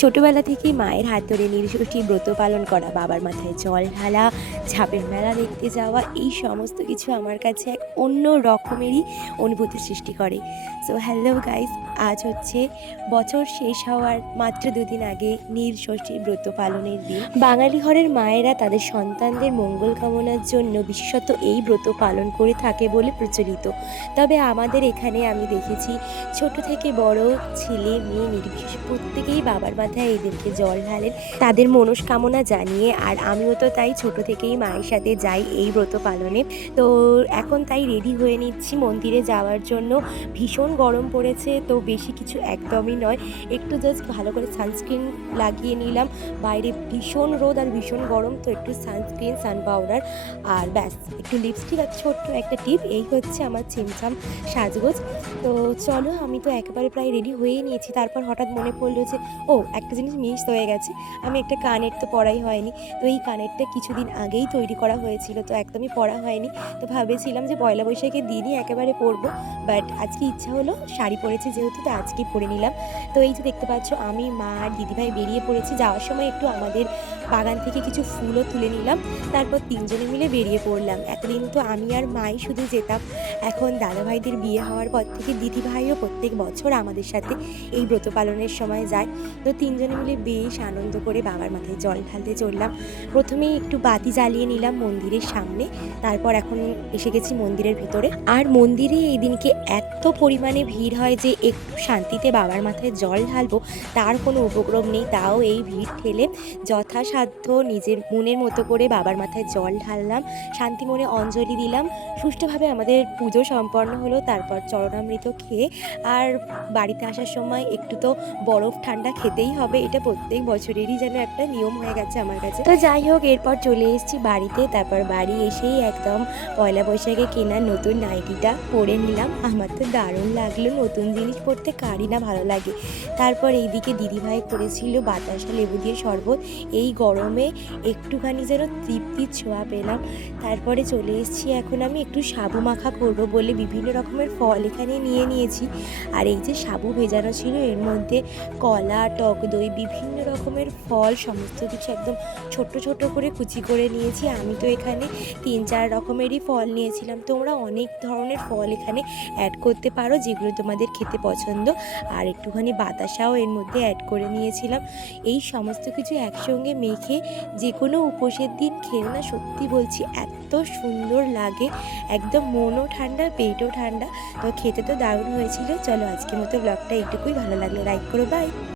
ছোটোবেলা থেকেই মায়ের হাত ধরে নীলষষ্ঠী ব্রত পালন করা, বাবার মাথায় জল ঢালা, ঝাঁপের মেলা দেখতে যাওয়া, এই সমস্ত কিছু আমার কাছে এক অন্য রকমেরই অনুভূতি সৃষ্টি করে। সো হ্যালো গাইস, আজ হচ্ছে বছর শেষ হওয়ার মাত্র 2 দিন আগে নীলষষ্ঠী ব্রত পালনের দিন। বাঙালি ঘরের মায়েরা তাদের সন্তানদের মঙ্গল কামনার জন্য বিশেষত এই ব্রত পালন করে থাকে বলে প্রচলিত। তবে আমাদের এখানে আমি দেখেছি ছোট থেকে বড়, ছেলে মেয়ে নির্বিশেষে প্রত্যেকেই বাবার মাথায় এদেরকে জল ঢালেন তাদের মনস্কামনা জানিয়ে। আর আমিও তো তাই ছোট থেকেই মায়ের সাথে যাই এই ব্রত পালনে। তো এখন তাই রেডি হয়ে নিচ্ছি মন্দিরে যাওয়ার জন্য। ভীষণ গরম পড়েছে, তো বেশি কিছু একদমই নয়, একটু জাস্ট ভালো করে সানস্ক্রিন লাগিয়ে নিলাম। বাইরে ভীষণ রোদ আর ভীষণ গরম, তো একটু সানস্ক্রিন, সান পাউডার আর ব্যাস একটু লিপস্টিক আর ছোট্ট একটা টিপ, এই হচ্ছে আমার ছিমছাম সাজগোজ। তো চলো, আমি তো একেবারে প্রায় রেডি হয়েই নিয়েছি। তারপর হঠাৎ মনে পড়লো যে একটা জিনিস মিস হয়ে গেছে, আমি একটা কানের তো পরাই হয়নি। তো এই কানেরটা কিছুদিন আগেই তৈরি করা হয়েছিল, তো একদমই পরা হয়নি। তো ভেবেছিলাম যে পয়লা বৈশাখের দিনই একেবারে পরবো, বাট আজকে ইচ্ছা হলো, শাড়ি পরেছি যেহেতু, তো আজকেই পরে নিলাম। তো এই যে দেখতে পাচ্ছ, আমি, মা আর দিদিভাই বেরিয়ে পড়েছি। যাওয়ার সময় একটু আমাদের বাগান থেকে কিছু ফুলও তুলে নিলাম, তারপর 3জনে মিলে বেরিয়ে পড়লাম। এতদিন তো আমি আর মাই শুধু যেতাম, এখন দাদাভাইদের বিয়ে হওয়ার পর থেকে দিদিভাইও প্রত্যেক বছর আমাদের সাথে এই ব্রত পালনের সময় যায়। তো 3জনে মিলে বেশ আনন্দ করে বাবার মাথায় জল ঢালতে চললাম। প্রথমেই একটু বাতি জ্বালিয়ে নিলাম মন্দিরের সামনে, তারপর এখন এসে গেছি মন্দিরের ভিতরে। আর মন্দিরে এই দিনকে এত পরিমাণে ভিড় হয় যে একটু শান্তিতে বাবার মাথায় জল ঢালবো তার কোনো উপক্রম নেই। তাও এই ভিড় ঠেলে যথাসাধ্য নিজের মনের মতো করে বাবার মাথায় জল ঢাললাম, শান্তি মনে অঞ্জলি দিলাম। সুষ্ঠুভাবে আমাদের পুজো সম্পন্ন হলো। তারপর চরণামৃত খেয়ে আর বাড়িতে আসার সময় একটু তো বরফ ঠান্ডা খেতেই হবে, এটা প্রত্যেক বছরেরই যেন একটা নিয়ম হয়ে গেছে আমার কাছে। তো যাই হোক, এরপর চলে এসেছি বাড়িতে। তারপর বাড়ি এসেই একদম পয়লা বৈশাখে কেনা নতুন নাইটিটা পরে নিলাম। আমার তো দারুণ লাগলো, নতুন জিনিস পরতে কারই না ভালো লাগে। তারপর এইদিকে দিদিভাই করেছিল বাতাসা লেবু দিয়ে শরবত, এই গরমে একটুখানি যেন তৃপ্তির ছোঁয়া পেলাম। তারপরে চলে এসেছি, এখন আমি একটু সাবু মাখা করব বলে বিভিন্ন রকমের ফল এখানে নিয়ে নিয়েছি। আর এই যে সাবু ভেজানো ছিল, এর মধ্যে কলা, টক দই, বিভিন্ন রকমের ফল, সমস্ত কিছু একদম ছোট ছোট করে কুচি করে নিয়েছি। আমি তো এখানে 3-4 রকমেরই ফল নিয়েছিলাম, তোমরা অনেক ধরনের ফল এখানে অ্যাড করতে পারো যেগুলো তোমাদের খেতে পছন্দ। আর একটুখানি বাতাসাও এর মধ্যে অ্যাড করে নিয়েছিলাম। এই সমস্ত কিছু একসঙ্গে মেখে যে কোনো উপোসের দিন খেলে না, সত্যি বলছি এত সুন্দর লাগে, একদম মনও ঠান্ডা, পেটও ঠান্ডা। তো খেতে তো দারুণ হয়েছিল। চলো, আজকের মতো ব্লগটা এইটুকুই। ভালো লাগলে লাইক করো, বাই।